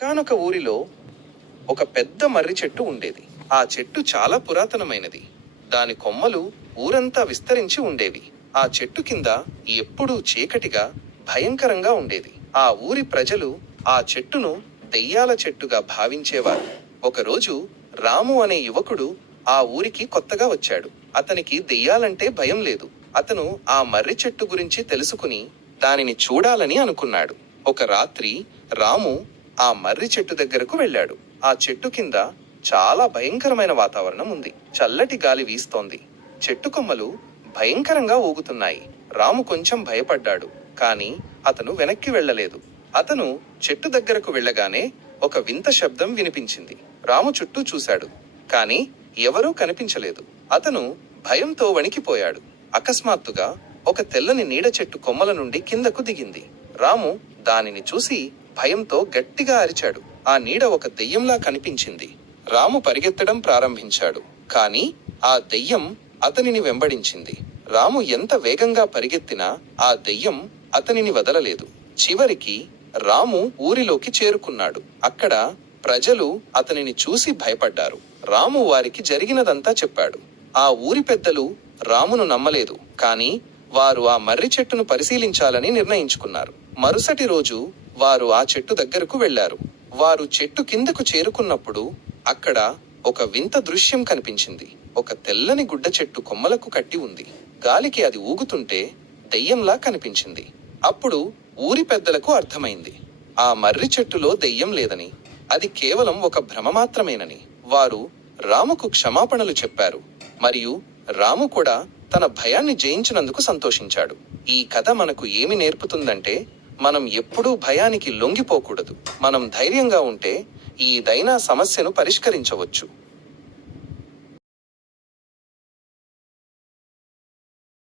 ఒకానొక ఊరిలో ఒక పెద్ద మర్రి చెట్టు ఉండేది. ఆ చెట్టు చాలా పురాతనమైనది. దాని కొమ్మలు ఊరంతా విస్తరించి ఉండేవి. ఆ చెట్టు కింద ఎప్పుడూ చీకటిగా, భయంకరంగా ఉండేది. ఆ ఊరి ప్రజలు ఆ చెట్టును దెయ్యాల చెట్టుగా భావించేవారు. ఒకరోజు రాము అనే యువకుడు ఆ ఊరికి కొత్తగా వచ్చాడు. అతనికి దెయ్యాలంటే భయం లేదు. అతను ఆ మర్రి చెట్టు గురించి తెలుసుకుని దానిని చూడాలని అనుకున్నాడు. ఒక రాత్రి రాము ఆ మర్రి చెట్టు దగ్గరకు వెళ్ళాడు. ఆ చెట్టు కింద చాలా భయంకరమైన వాతావరణం ఉంది. చల్లటి గాలి వీస్తోంది. చెట్టు కొమ్మలు భయంకరంగా ఊగుతున్నాయి. రాము కొంచెం భయపడ్డాడు. కాని అతను వెనక్కి వెళ్ళలేదు. అతను చెట్టు దగ్గరకు వెళ్ళగానే ఒక వింత శబ్దం వినిపించింది. రాము చుట్టూ చూశాడు. కాని ఎవరూ కనిపించలేదు. అతను భయంతో వణికిపోయాడు. అకస్మాత్తుగా ఒక తెల్లని నీడ చెట్టు కొమ్మల నుండి కిందకు దిగింది. రాము దానిని చూసి భయంతో గట్టిగా అరిచాడు. ఆ నీడ ఒక దెయ్యంలా కనిపించింది. రాము పరిగెత్తడం ప్రారంభించాడు. కాని ఆ దెయ్యం అతనిని వెంబడించింది. రాము ఎంత వేగంగా పరిగెత్తినా ఆ దెయ్యం అతనిని వదలలేదు. చివరికి రాము ఊరిలోకి చేరుకున్నాడు. అక్కడ ప్రజలు అతనిని చూసి భయపడ్డారు. రాము వారికి జరిగినదంతా చెప్పాడు. ఆ ఊరి పెద్దలు రామును నమ్మలేదు. కాని వారు ఆ మర్రి చెట్టును పరిశీలించాలని నిర్ణయించుకున్నారు. మరుసటి రోజు వారు ఆ చెట్టు దగ్గరకు వెళ్లారు. వారు చెట్టు కిందకు చేరుకున్నప్పుడు అక్కడ ఒక వింత దృశ్యం కనిపించింది. ఒక తెల్లని గుడ్డ చెట్టు కొమ్మలకు కట్టి ఉంది. గాలికి అది ఊగుతుంటే దెయ్యంలా కనిపించింది. అప్పుడు ఊరి పెద్దలకు అర్థమైంది. ఆ మర్రి చెట్టులో దెయ్యం లేదని, అది కేవలం ఒక భ్రమ మాత్రమేనని. వారు రాముకు క్షమాపణలు చెప్పారు. మరియు రాము కూడా తన భయాన్ని జయించినందుకు సంతోషించాడు. ఈ కథ మనకు ఏమి నేర్పుతుందంటే, మనం ఎప్పుడూ భయానికి లొంగిపోకూడదు. మనం ధైర్యంగా ఉంటే ఏదైనా సమస్యను పరిష్కరించవచ్చు.